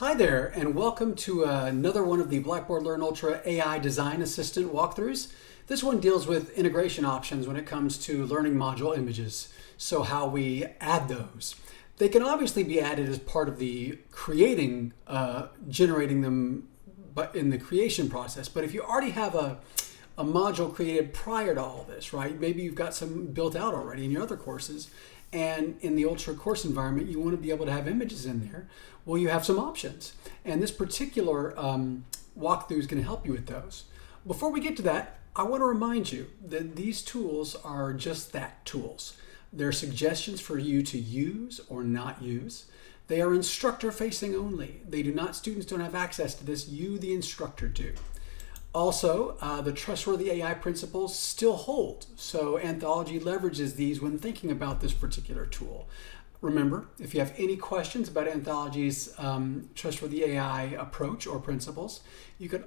Hi there, and welcome to another one of the Blackboard Learn Ultra AI Design Assistant walkthroughs. This one deals with integration options when it comes to learning module images, so how we add those. They can obviously be added as part of the generating them but in the creation process. But if you already have a module created prior to all this, right? Maybe you've got some built out already in your other courses, and in the Ultra course environment, you want to be able to have images in there. Well, you have some options, and this particular walkthrough is going to help you with those. Before we get to that, I want to remind you that these tools are just that, tools. They're suggestions for you to use or not use. They are instructor facing only. Students don't have access to this, you the instructor do. Also, the trustworthy AI principles still hold, so Anthology leverages these when thinking about this particular tool. Remember, if you have any questions about Anthology's trustworthy AI approach or principles, you can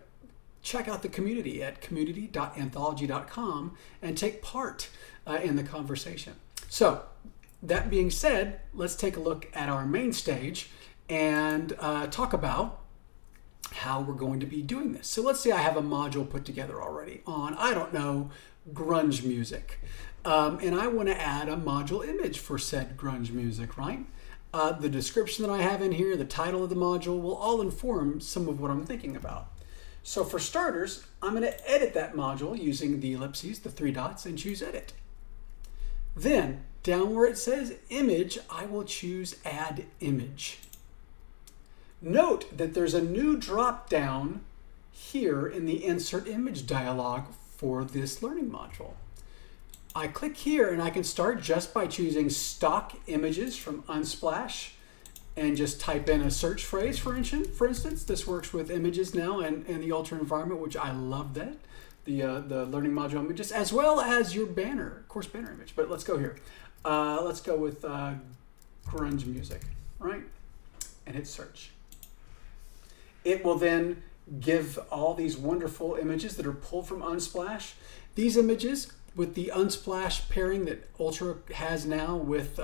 check out the community at community.anthology.com and take part in the conversation. So, that being said, let's take a look at our main stage and talk about how we're going to be doing this. So let's say I have a module put together already on, I don't know, grunge music. And I want to add a module image for said grunge music, right? The description that I have in here, the title of the module will all inform some of what I'm thinking about. So for starters, I'm going to edit that module using the ellipses, the three dots, and choose Edit. Then, down where it says Image, I will choose Add Image. Note that there's a new drop down here in the Insert Image dialog for this learning module. I click here and I can start just by choosing stock images from Unsplash and just type in a search phrase, for instance. This works with images now and the Ultra environment, which I love that. The learning module images, as well as your course banner image. But let's go here. Let's go with grunge music, right? And hit search. It will then give all these wonderful images that are pulled from Unsplash. These images, with the Unsplash pairing that Ultra has now with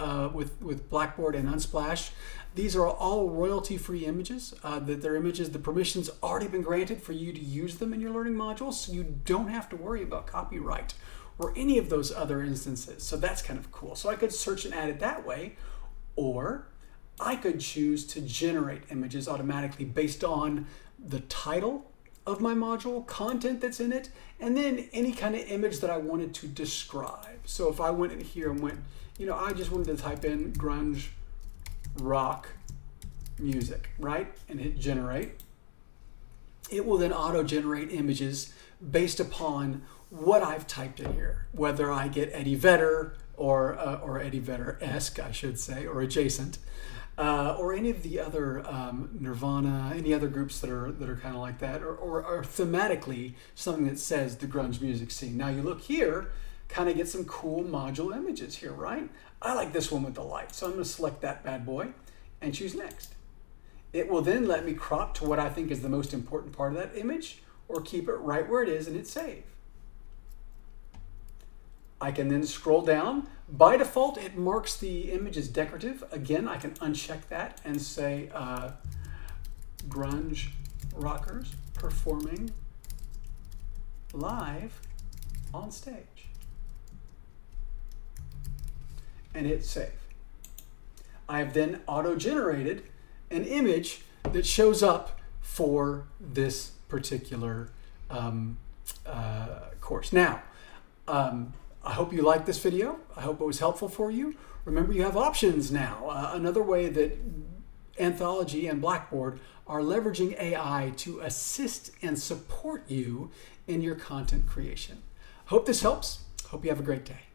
Blackboard and Unsplash, these are all royalty-free images. They're images, the permission's already been granted for you to use them in your learning modules, so you don't have to worry about copyright or any of those other instances. So that's kind of cool. So I could search and add it that way, or I could choose to generate images automatically based on the title of my module, content that's in it, and then any kind of image that I wanted to describe. So if I went in here and went, I just wanted to type in grunge rock music, right? And hit generate. It will then auto-generate images based upon what I've typed in here, whether I get Eddie Vedder or Eddie Vedder-esque, I should say, or adjacent. Or any of the other Nirvana, any other groups that are kind of like that, or thematically something that says the grunge music scene. Now you look here, kind of get some cool module images here, right? I like this one with the light, so I'm going to select that bad boy and choose next. It will then let me crop to what I think is the most important part of that image, or keep it right where it is and hit save. I can then scroll down. By default, it marks the image as decorative. Again, I can uncheck that and say grunge rockers performing live on stage. And hit save. I have then auto-generated an image that shows up for this particular course. Now, I hope you liked this video. I hope it was helpful for you. Remember, you have options now. Another way that Anthology and Blackboard are leveraging AI to assist and support you in your content creation. Hope this helps. Hope you have a great day.